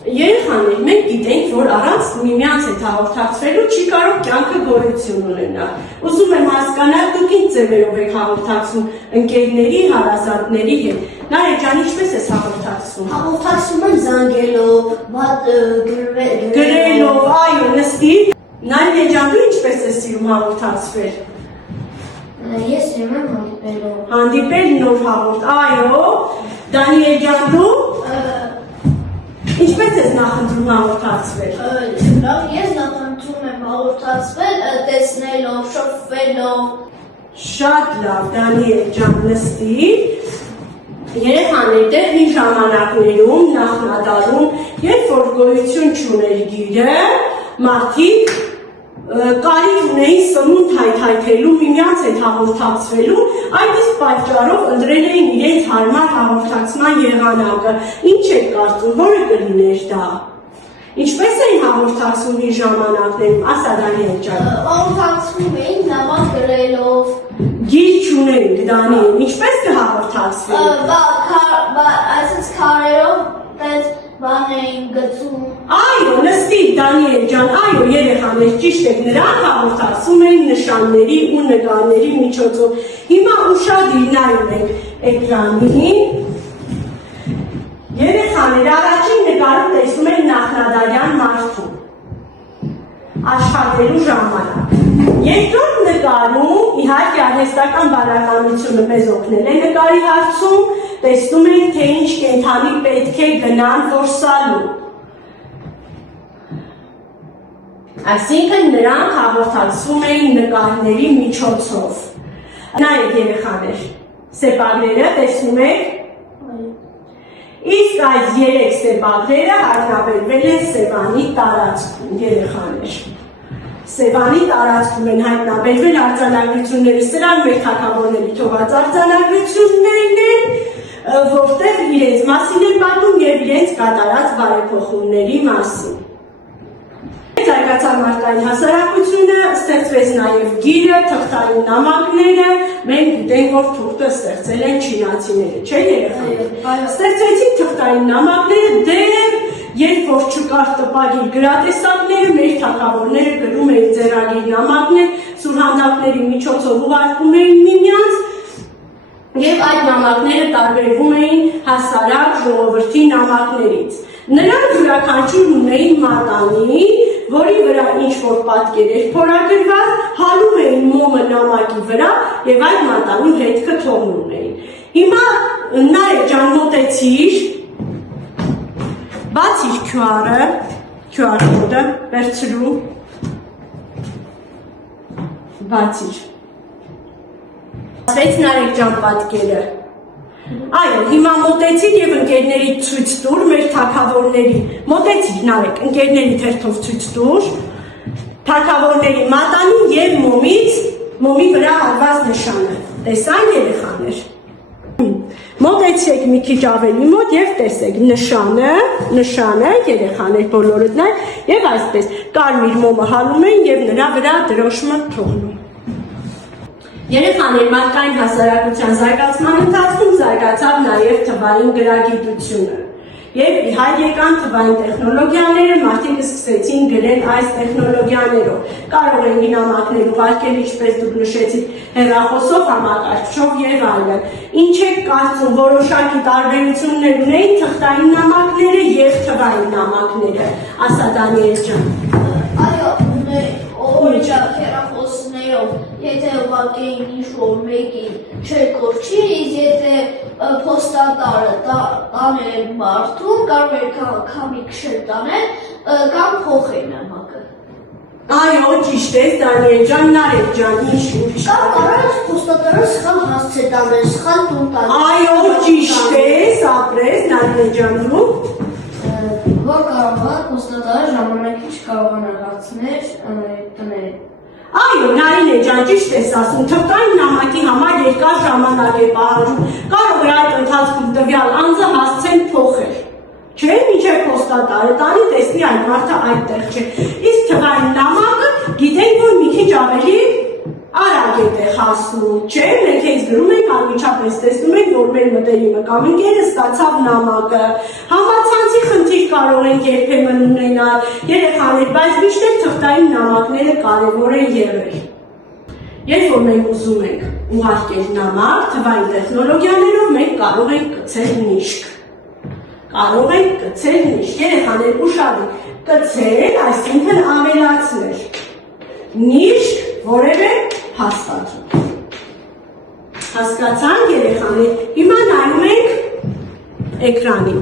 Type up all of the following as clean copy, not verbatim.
Երեխաներ, մենք գիտենք, որ առանց միմյանց հետ հաղորդակցվելու չի կարող կյանքը գոյություն ունենալ։ Ուզում եմ հասկանալ, դուք ինչ ձևերով եք հաղորդակցում ընկերների, հարազատների հետ։ Նարեկ ջան, ինչպես ես հաղորդակցում։ Հաղորդակցում եմ զանգելով, գրելով, այո, նստիր։ Նարեկ ջան, դու ինչպես ես սիրում հաղորդակցվել։ Ես սիրում եմ հանդիպելով։ Հանդիպել նոր հաղորդ, այո։ Դանիել ջան, դու ինչպես ես նախընտրում հաղորդակցվել։ Ես նախընտրում եմ հաղորդակցվել տեսնելով, շփվելով։ Շատ լավ, Դանիել ջան, նստիր։ Երեխաներ, դեռ ժամանակներում, նախնադարում, երբ որ գոյություն չուներ գիրը, մարդիկ կարիք ունեին սնունդ հայթայթելու, միմյանց հետ հաղորդակցվելու, այդ իսկ պատճառով ընտրել էին իրենց հարմար հաղորդակցման եղանակը։ Ինչ եք կարծում, որը կլիներ դա։ Ինչպես էին հաղորդակցվում իր ժամանակներում, ասա Դանիել ջան։ Հաղորդակցվում էին նամակ գրելով։ Գիր չունեին, Դանիել, ինչպես կհաղորդակցվեին։ Այսպես քարերով տես բան էին գծում։ Այո, նստիր Դանիել ջան, այո, երեխաներ, ճիշտ եք, նրանք հաղորդակցում էին նշանների ու նկարների միջոցով։ Հիմա ուշադիր նայում եք էկրանին։ Երեխաներ, առաջին նկարում տեսնում են նախնադարյան մարդուն աշխատելու ժամանակ։ Երկրորդ նկարում, իհարկե արհեստական բանականությունը մեզ օգնել է նկարի հարցում, տեսնում ենք, թե ինչ կենդանի պետք է գնան որսալու։ Այսինքն նրանք հաղորդակցվում էին նկարների միջոցով։ Նայեք երեխաներ, սեպագրերը տեսնում եք։ Իսկ այս 3 սեպագրերը հայտնաբերվել են Սևանի տարածքում, երեխաներ։ Սևանի տարածքում են հայտնաբերվել արձանագրությունները, սրանք մեր թագավորների թողած արձանագրություններն են, որտեղ իրենց մասին են պատմում եւ իրենց կատարած բարեփոխումների մասին։ Զարգացավ մարդկային հասարակությունը, ստեղծվեց նաև գիրը, թղթային նամակները, մենք գիտենք, որ թուղթը ստեղծել են չինացիները, չէ՞ երեխաներ։ Ստեղծեցին թղթային նամակները, դեռ երբ որ չկար տպագիր գրատեսակները, մեր թագավորները գրում էին ձեռագիր նամակներ, սուրհանդակների միջոցով ուղարկում էին միմյանց, եւ այդ նամակները տարբերվում էին հասարակ ժողովրդի նամակներից։ Նրանք յուրաքանչյուրն ունեին մատանի, որի վրա ինչ-որ պատկեր էր փորագրված, հալում էին մոմը նամակի վրա եւ այդ մատանու հետքը թողնում էին։ Հիմա Նարեկ ջան, մոտեցիր, բացիր QR-ը, QR կոդը, վերցրու, բացիր։ Ասվեց Նարեկ ջան պատկերը։ Այո, հիմա մոտեցիր եւ ընկերների ցույց տուր մեր թագավորների։ Մոտեցիր Նարեկ, ընկերների թերթով ցույց տուր։ Թագավորների մատանին եւ մոմի վրա արված նշանը։ Տեսան երեխաներ։ Մոտեցեք մի քիչ ավելի մոտ եւ տեսեք նշանը երեխաներ բոլորդ նայ եւ այսպես կարմիր մոմը հալում են եւ նրա վրա դրոշմը թողնում։ Երեխաներ, մարդկային հասարակության զարգացման ընթացքում զարգացավ նաև թվային գրագիտությունը։ Եվ իհայտ եկան թվային տեխնոլոգիաները, մարդիկ սկսեցին գրել այս տեխնոլոգիաներով։ Կարող են նամակներ ուղարկել, ինչպես դուք նշեցիք, հեռախոսով, համակարգչով եւ այլն։ Ինչ եք կարծում, որոշակի տարբերություններ ունեին թղթային նամակները եւ թվային նամակները։ Ասա Դանիել ջան։ Այո, օրինակ հեռախոսներով, եթե ուղարկեին ինչ-որ մեկին չէր կորչի, եթե փոստատարը տաներ մարդուն, կարող էր քամի քշել տանել կամ փոխել նամակը։ Այո, ճիշտ է, Դանիել ջան, Նարեկ ջան, ինչ Կամ կարող է փոստատարը սխալ հասցե տանել, սխալ տուն տանել։ Այո, ճիշտ է, ապրես, Նարեկ ջան, դու։ Որ կարող է փոստատարը ժամանակի չկարողանա հարցներ տնել։ Այո, Նարինե ջան, ճիշտ ես ասում, թղթային նամակի համար երկար ժամանակ է պահանջում, կարող է այդ ընթացքում տվյալ անձը հասցեն փոխել, չէ՞, մինչև փոստատարը տանի, տեսնի այդ մարդը այդտեղ չէ։ Իսկ թվային նամակը գիտենք, որ մի քիչ ավելի արագ է հասնում, չէ՞, մենք հենց գրում ենք, անմիջապես տեսնում ենք, որ մեր մտերիմը կամ ընկերը ստացավ նամակը։ Համացանցի խնդիր կարող են երբեմն ունենալ երեխաներ, բայց միշտ էլ թղթային նամակները կարևոր են եղել։ Երբ որ մենք ուզում ենք ուղարկել նամակ, թվային տեխնոլոգիաներով մենք կարող ենք կցել նիշկ։ Երեխաներ ուշադիր կցել, այսինքն ավելացնել։ Նիշկ որևէ հաստատում։ Հասկացան երեխաներ, հիմա նայում ենք էկրանին։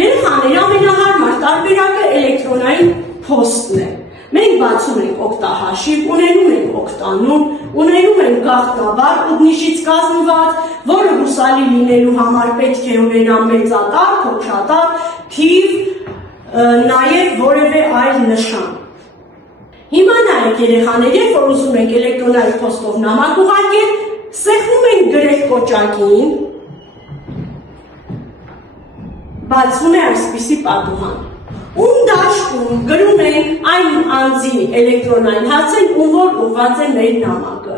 Երեխաներ ամենահարմար տարբերակը էլեկտրոնային փոստն է։ Մենք բացում ենք օգտահաշիվ, ունենում ենք օգտանուն, ունենում ենք գաղտնաբար ութնիշից կազմված, որը հուսալի լինելու համար պետք է ունենա մեծատար, փոքրատար, թիվ, նաև որևէ այլ նշան։ Հիմա նայեք երեխաներ, երբ որ ուզում ենք էլեկտրոնային փոստով նամակ ուղարկել, սեղմում ենք գրեհկոճակին, բացվում է այսպիսի պատուհան։ Ում դաշտում գրում ենք այն անձի էլեկտրոնային հասցեն, ում որ ուղղված է մեր նամակը։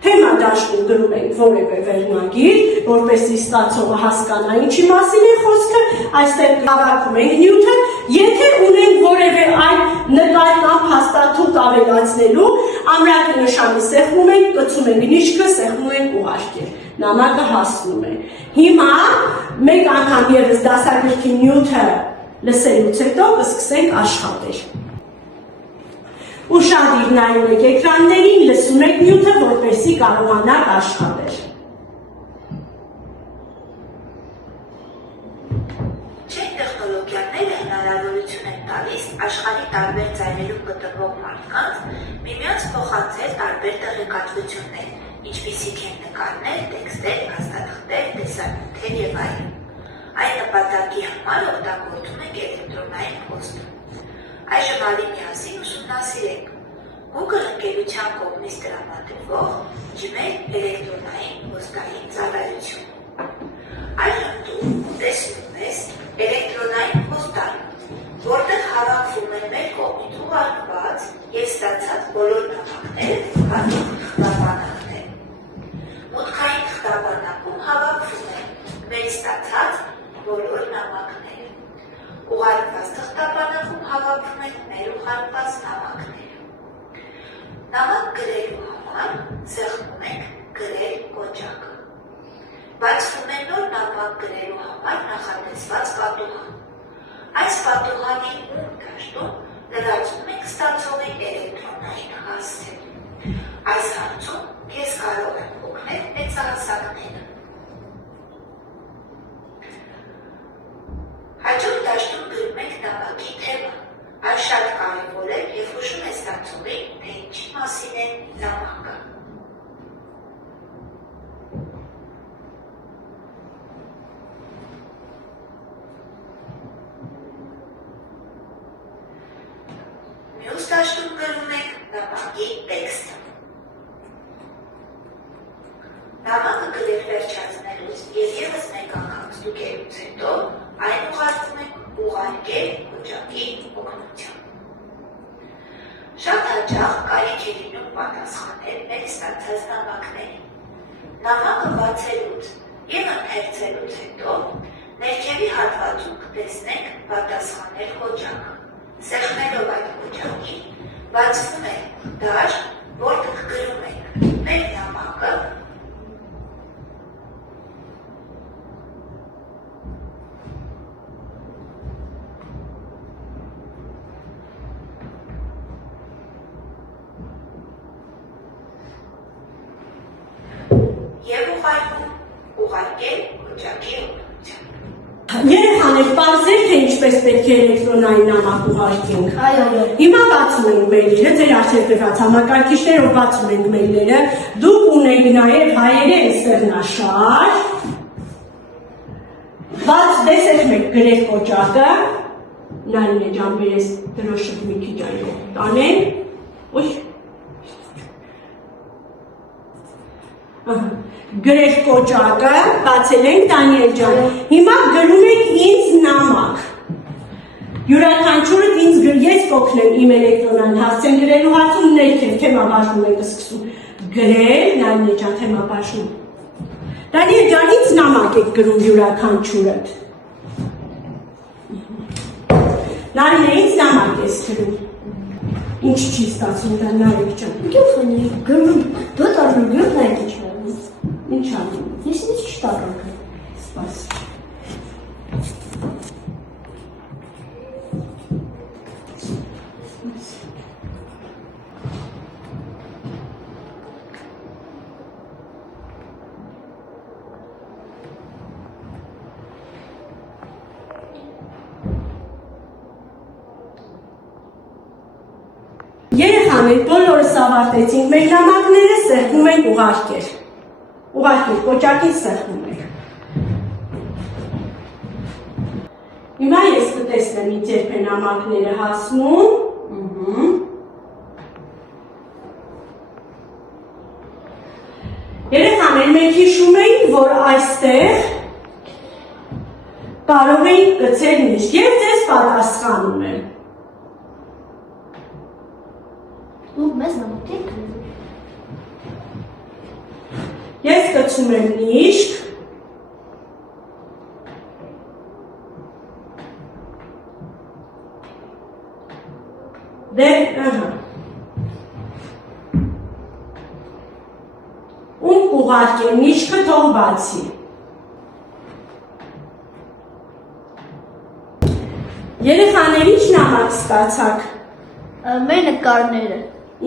Թեմա դաշտում գրում ենք որևէ վերնագիր, որպեսզի ստացողը հասկանա ինչի մասին է խոսքը, այստեղ հավաքում ենք նյութը, եթե ունենք որևէ այլ նկար կամ հաստատում ավելացնելու, ամրակի նշանը սեղմում ենք, կցում ենք նիշկը, սեղմում ենք ուղարկել։ Նամակը հասնում է։ Հիմա մեկ անգամ ևս դասագրքի նյութը լսելուց հետո կսկսենք աշխատել։ Ուշադիր նայում եք էկրաններին, լսում եք նյութը, որպեսզի կարողանաք աշխատել։ Չեն տեխնոլոգիաները հնարավորություն են տալիս աշխարհի տարբեր ծայրերում գտնվող մարդկանց միմյանց փոխանցել տարբեր տեղեկատվություններ, ինչպիսիք են նկարներ, տեքստեր, փաստաթղթեր, տեսանյութեր եւ այլն։ Այն նպատակի համար օգտագործում ենք էլեկտրոնային փոստը։ Այժմ արի միասին ուսումնասիրենք Google ընկերության կողմից տրամադրվող Gmail էլեկտրոնային փոստային ծառայություն։ Այժմ դու տեսնում ես էլեկտրոնային փոստան, որտեղ հավաքվում են մեր կողմից ուղարկված եւ ստացած բոլոր նամակները թղթաբանախներ։ Մուտքային թղթաբանակում հավաքվում են մեր ստացած բոլոր նամակները։ Ուղարկված թղթաբանակում հավաքվում են մեր ուղարկված նամակները։ Նամակ գրելու համար սեղմում ենք գրել կոճակը։ Բացվում է նոր նամակ գրելու համար նախատեսված պատուհան։ Այս պատուհանի ում դաշտում լրացում ենք ստացողի էլեկտրոնային հասցեն։ Այս հարցում քեզ կարող են օգնել մեծահասակները։ Հաջորդ դաշտում գրում ենք նամակի թեման։ Այս շատ կարևոր է և հուշում է ստացողին, թե ինչի մասին է նամակը։ Մյուս դաշտում գրում ենք նամակի տեքստը։ Նամակը գրել վերջացնելուց և ևս մեկ անգամ ստուգելուց հետո այն ուղարկվում ենք ուղարկել կոճակի օգնությամբ։ Շատ հաճախ կարիք է լինում պատասխանել մեր ստացած նամակներին։ Նամակը բացելուց և ընթերցելուց հետո ներքևի հատվածում կտեսնենք պատասխանել կոճակը։ Սեղմելով այդ կոճակին բացվում է դաշտ, որտեղ գրում ենք մեր նամակը և ուղարկել կոճակի օգնությամբ։ Երեխաներ, պարզեք, թե ինչպես պետք է էլեկտրոնային նամակ ուղարկենք։ Հիմա բացում ենք մեյլերը, ձեր արդեն գրված համակարգիչներով բացում ենք մեյլերը, դուք ունեք նաև հայերեն սեղնաշար, բաց տեսեք մեկ գրել կոճակը, Նարինե ջան, բերես դրոշը մի քիչ այլով տանենք, գրել կոճակը, բացել ենք Դանիել ջան, հիմա գրում եք ինձ նամակ, յուրաքանչյուրդ ինձ ես կօգնեմ իմ էլեկտրոնային հասցեն գրելու հարցում ներքև թեմաբաժնում եք սկսում գրել, Նարինե ջան, թեմաբաժնում Դանիել ջան, ինձ նամակ եք գրում յուրաքանչյուրդ Նարինե, ինձ նամակ ես գրում։ Ինչ չի ստացում դա Նարեկ ջան։ Գյուղն է, գրում, դու տարնում գյուղն է իջնում։ Ինչ անում։ Ես ինչ չտարում։ Սպաս։ Երեխաներ բոլորս ավարտեցինք, մեր նամակները սեղմում ենք ուղարկեր, կոճակից սեղմում ենք։ Հիմա ես կտեսնեմ ինձ երբ է նամակները հասնում, Երեխաներ մենք հիշում ենք, որ այստեղ կարող ենք գցել միշտ և ձեզ պատասխանում եմ։ Դու մեզ նամակ եք գրում։ Ես գցում եմ միշտ, ում կուղարկեմ, միշկը թող բացի։ Երեխաներ ինչ նամակ ստացաք։ Մեր նկարները։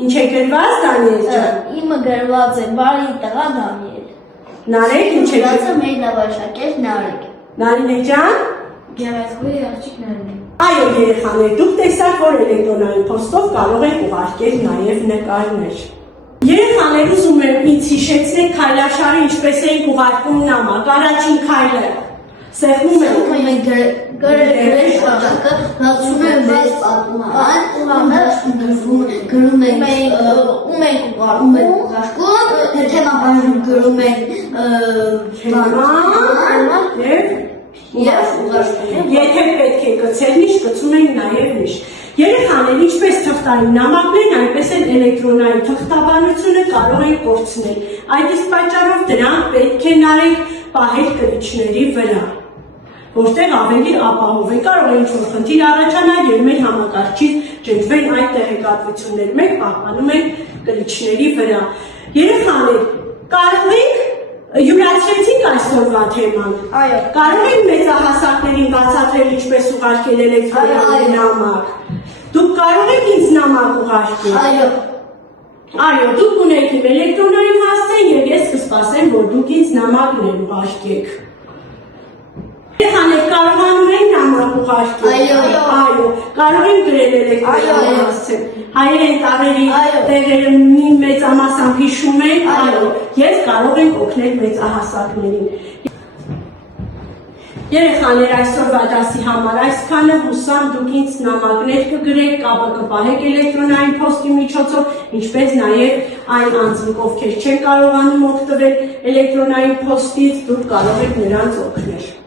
Ինչ է գրված Դանիել ջան։ Իմը գրված է բարի տղա Դանիել։ Նարեկ ինչ է Գրված է գրված։ մեր նավաշակեր Նարեկ։ Նարինե ջան։ Գեղեցկուի աղջիկ Նարեկ։ Այո երեխաներ, դուք տեսաք, որ էլեկտրոնային փոստով կարող եք ուղարկել նաև նկարներ։ Երեխաներ ուզում եմ ինձ հիշեցնեք քայլաշարի ինչպես էինք ուղարկում նամակ, առաջին քայլը։ Սեղմում ենք գրել շարակը, հացում են բաց պատուման, գրում ենք ում ենք ուղարկում, թեմաբաժնում գրում ենք և ուղարկում։ Եթե պետք է գցել միշտ, գցում ենք նաև միշտ։ Երեխաներ, ինչպես թղթային նամակներն, այնպես էլ էլեկտրոնային թղթաբանությունը կարող են կորցնել։ Այդ իսկ պատճառով դրանք պետք է նարեք պահել կրիչների վրա, որտեղ ավելի ապահով է, կարող է ինչ-որ խնդիր առաջանալ և մեր համակարգչից ջնջվեն այդ տեղեկատվությունները, մենք պահպանում ենք կրիչների վրա։ Երեխաներ, կարող ենք յուրացրեցինք այսօրվա թեման։ Այո։ Կարող ենք մեծահասակներին բացատրել ինչպես ուղարկել էլեկտրոնային նամակ։ Դուք կարող եք ինձ նամակ ուղարկել։ Այո, դուք ունեք իմ էլեկտրոնային հասցեն և ես կսպասեմ, որ դուք ինձ նամակներ ուղարկեք։ Երեխաներ կարողանում են նամակ ուղարկել։ Այո, կարող են գրել էլեկտրոնային հասցեն։ Հայերեն տարերի տեղերը մի մեծամասամբ հիշում են, այո, ես կարող ենք օգնել մեծահասակներին։ Երեխաներ այսօրվա դասի համար այսքանը, հուսամ դուք ինձ նամակներ կգրեք, կապը կպահեք էլեկտրոնային փոստի միջոցով, ինչպես նաև այն անձինք, ովքեր չեն կարողանում օգտվել էլեկտրոնային փոստից, դուք կարող եք նրանց օգնել։